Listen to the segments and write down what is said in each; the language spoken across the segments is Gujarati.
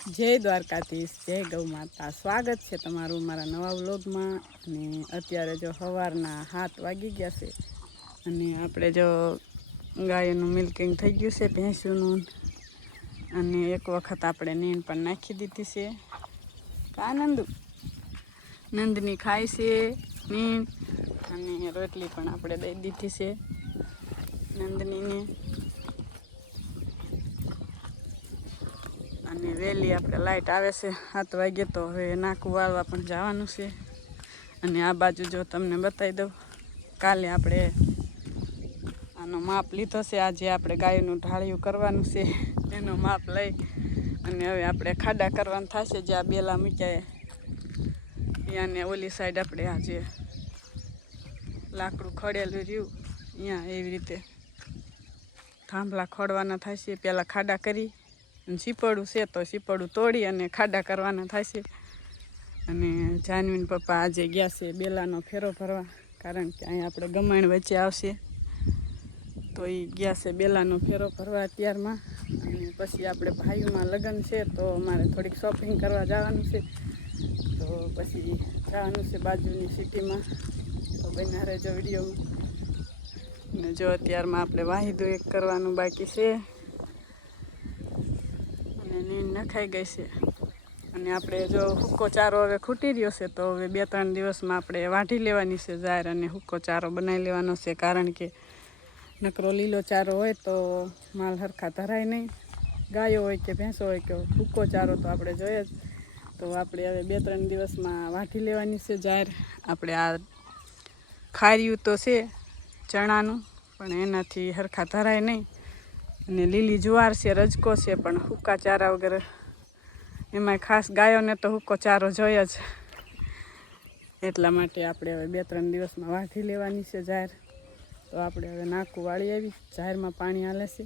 જય દ્વારકાધીશ, જય ગૌ માતા. સ્વાગત છે તમારું મારા નવા વ્લોગમાં. અને અત્યારે જો સવારના 7 વાગી ગયા છે અને આપણે જો ગાયનું મિલ્કિંગ થઈ ગયું છે, ભેંસુનું. અને એક વખત આપણે નીણ પણ નાખી દીધી છે. કા નંદુ? નંદની ખાય છે નીણ, અને રોટલી પણ આપણે દઈ દીધી છે નંદનીને. અને વહેલી આપણે લાઇટ આવે છે 7 વાગે, તો હવે નાકું વાળવા પણ જવાનું છે. અને આ બાજુ જો તમને બતાવી દઉં, કાલે આપણે આનો માપ લીધો છે. આજે આપણે ગાયનું ઢાળિયું કરવાનું છે, એનો માપ લઈ અને હવે આપણે ખાડા કરવાનું થશે. જ્યાં બેલા મૂક્યા ત્યાંને ઓલી સાઈડ આપણે આજે લાકડું ખડેલું રહ્યું ત્યાં એવી રીતે થાંભલા ખોડવાના થાય છે. પહેલાં ખાડા કરી અને સીપડું છે તો સીપડું તોડી અને ખાડા કરવાના થાય છે. અને જાનવીન પપ્પા આજે ગયા છે બેલાનો ફેરો ભરવા, કારણ કે અહીં આપણે ગમાણ વચ્ચે આવશે, તો એ ગયા છે બેલાનો ફેરો ભરવા અત્યારમાં. અને પછી આપણે ભાઈઓમાં લગ્ન છે, તો અમારે થોડીક શોપિંગ કરવા જવાનું છે, તો પછી જવાનું છે બાજુની સિટીમાં. તો બન્યા રહેજો વિડીયોમાં. અને જો અત્યારમાં આપણે વાહિદું એક કરવાનું બાકી છે અને નીંદ નખાઈ ગઈ છે. અને આપણે જો હુક્કો ચારો હવે ખૂટી રહ્યો છે, તો હવે 2-3 દિવસમાં આપણે વાઢી લેવાની છે જાહેર અને હુક્કો ચારો બનાવી લેવાનો છે. કારણ કે નકરો લીલો ચારો હોય તો માલ હરખા ધરાય નહીં. ગાયો હોય કે ભેંસો હોય કે હુક્કો ચારો તો આપણે જોઈએ જ. તો આપણે હવે 2-3 દિવસમાં વાઢી લેવાની છે જાહેર. આપણે આ ખાર્યું તો છે ચણાનું, પણ એનાથી હરખા ધરાય નહીં. અને લીલી જુવાર છે, રજકો છે, પણ હુક્કા ચારા વગર એમાંય ખાસ ગાયોને તો હુક્કો ચારો જોઈએ જ. એટલા માટે આપણે હવે 2-3 દિવસમાં વાઢી લેવાની છે જાહેર. તો આપણે હવે નાકું વાળી આવી, જાહેરમાં પાણી હાલે છે.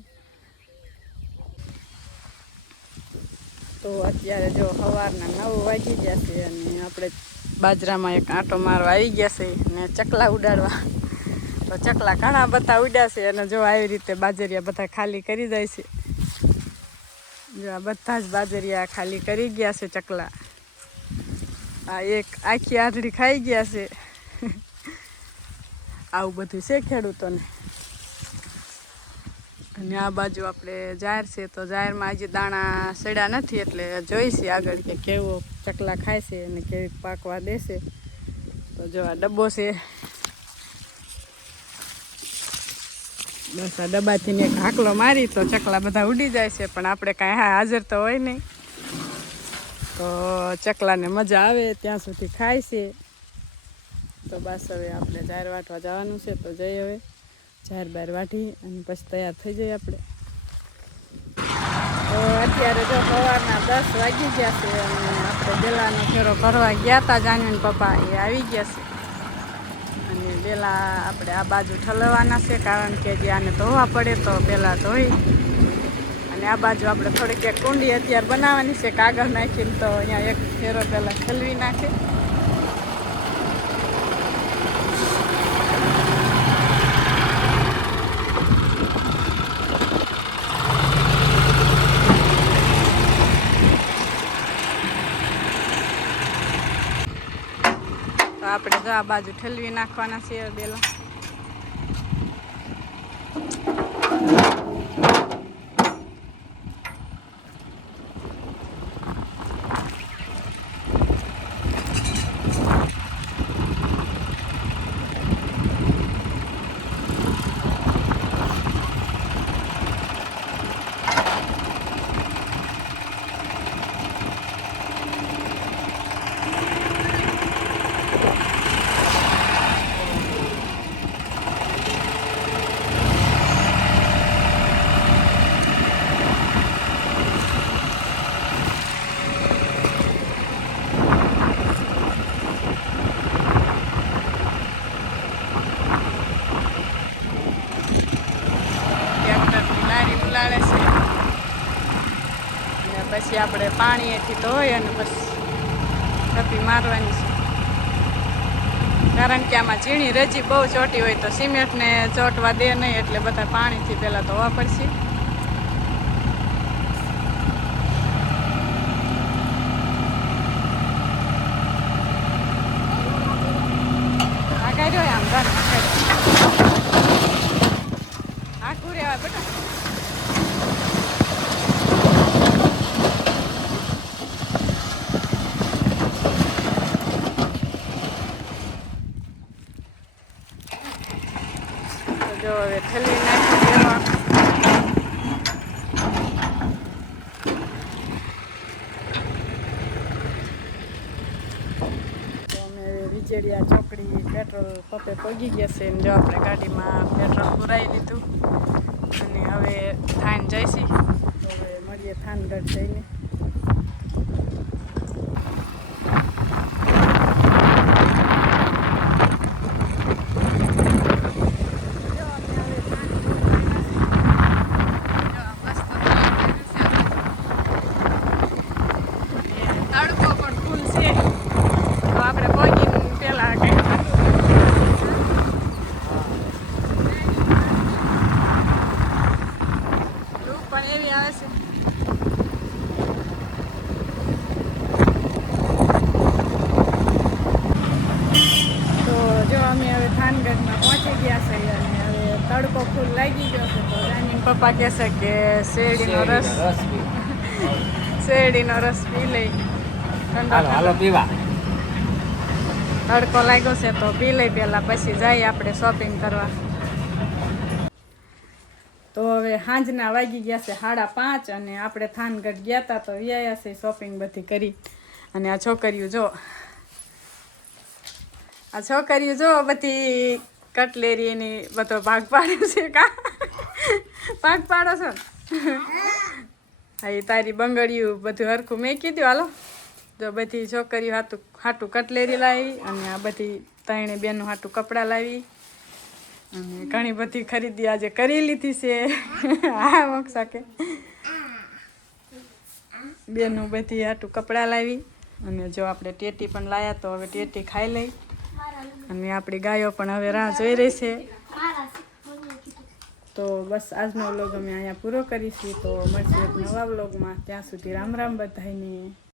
તો અત્યારે જો સવારના 9 વાગી ગયા છે અને આપણે બાજરામાં એક આંટો મારવા આવી ગયા છે ને ચકલા ઉડાડવા. તો ચકલા ઘણા બધા ઉડ્યા છે અને જો આવી રીતે બાજરિયા બધા ખાલી કરી જાય છે. જો આ બધા જ બાજરિયા ખાલી કરી ગયા છે ચકલા. આ એક આખી આંધળી ખાઈ ગયા છે. આવું બધું છે ખેડૂતોને. અને આ બાજુ આપણે જાહેર છે, તો જાહેરમાં આજે દાણા સડ્યા નથી, એટલે જોઈશે આગળ કે કેવો ચકલા ખાય છે અને કેવી પાકવા દેશે. તો જો આ ડબ્બો છે, બસ આ ડબ્બાથી એક હાકલો મારી તો ચકલા બધા ઉડી જાય છે. પણ આપણે કાંઈ હાજર તો હોય નહીં, તો ચકલાને મજા આવે ત્યાં સુધી ખાય છે. તો બસ હવે આપણે જાહેર વાટવા જવાનું છે, તો જઈએ હવે જાહેર બહાર વાટી અને પછી તૈયાર થઈ જઈએ આપણે. તો અત્યારે જો સવારના 10 વાગી ગયા છે અને આપણે બેલાનો ફેરો ભરવા ગયા હતા. જાનવીન પપ્પા એ આવી ગયા છે અને બેલા આપણે આ બાજુ ઠલવવાના છે, કારણ કે જે આને ધોવા પડે તો પહેલાં ધોઈ. અને આ બાજુ આપણે થોડીક એક કુંડી અત્યારે બનાવવાની છે કાગળ નાખીને, તો અહીંયા એક ફેરો પહેલાં ઠલવી નાખે. તો આપણે જો આ બાજુ ઠલવી નાખવાના છે બેલા. ઉલાળે છે અને પછી આપણે પાણીએથી ધોઈ અને પછી થપ્પી મારવાની છે. કારણ કે આમાં ઝીણી રજી બહુ ચોટી હોય તો સિમેન્ટને ચોટવા દે નહીં, એટલે બધા પાણીથી પહેલાં ધોવા પડશે. બીજેડિયા ચોકડી પેટ્રોલ પંપે પગી ગયા છે. જો આપણે ગાડીમાં પેટ્રોલ પુરાવી લીધું અને હવે થાન જઈશી. હવે મળીએ થાનગઢ જઈને. થાનગઢમાં પહોંચી ગયા છે અને હવે તડકો ફૂલ લાગી ગયો છે. તો રાની પપ્પા કહેશે કે શેરડીનો રસ પી લઈ. હાલો પીવા. તડકો લાગ્યો છે તો પી લઈ પહેલા, પછી જઈએ આપણે શોપિંગ કરવા. તો હવે સાંજના વાગી ગયા છે 5:30 અને આપણે થાનગઢ ગયા હતા તો વ્યાયા છે શોપિંગ બધી કરી. અને આ છોકરીઓ જો બધી કટલેરીની બધો ભાગ પાડ્યો છે. ભાગ પાડો છો હા, એ તારી બંગડીયું બધું હરખું મેં કીધું. હાલો જો બધી છોકરીઓ હાટું કટલેરી લાવી અને આ બધી ત્રણે બેનું હાટું કપડાં લાવી અને ઘણી બધી ખરીદી આજે કરી લીધી છે. હા મોક્ષા કે બેનું બધી હાટું કપડાં લાવી અને જો આપણે ટેટી પણ લાવ્યા તો હવે ટેટી ખાઈ લઈ. અને આપણી ગાયો પણ હવે રાહ જોઈ રહી છે. તો બસ આજનો વ્લોગ અમે અહીંયા પૂરો કરીશું. તો મળશે એક નવા વ્લોગમાં. ત્યાં સુધી રામ રામ બધાને.